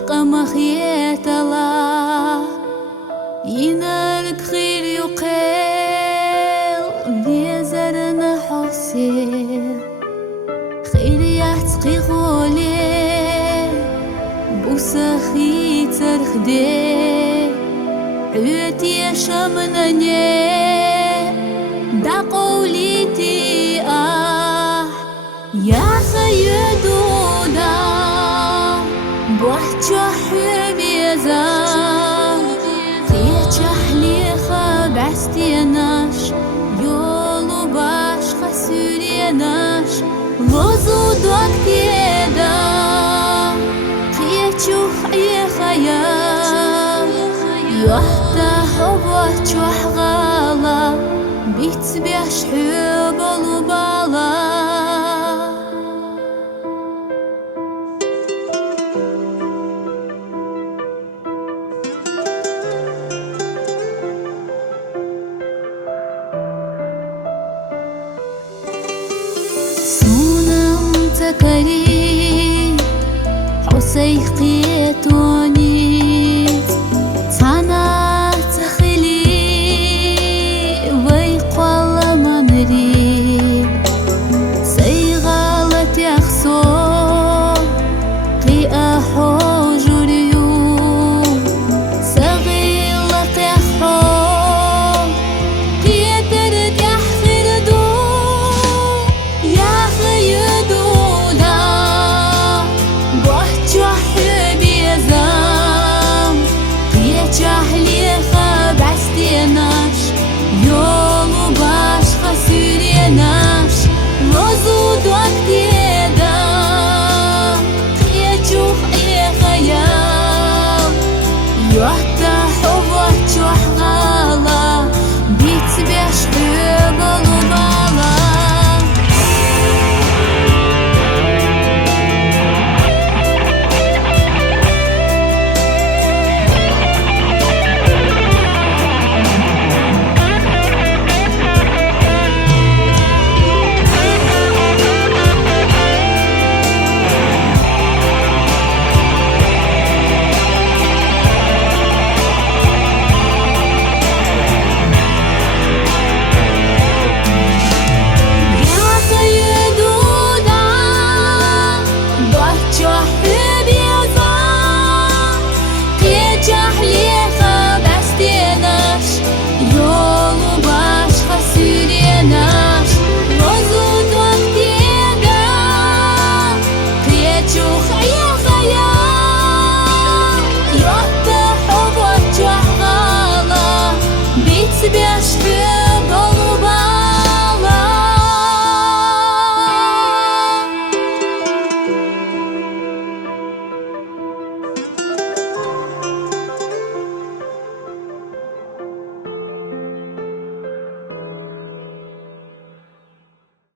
رقم خيات الله ينالك خير يقال بيزرنا حسير خير يحتقي غولي بوسخي ترخدي عيوتي شمنني دا قوليتي يا خيدودا بوحتشح بيزا خيتشح لي خبعستيناش يولو باش خسوريناش لوزو دوكتيدا خيتشوح اي خيال يحتا حبوحتشح غالا بيتبيعش حبالو بالا سونم تكري حسيقيتو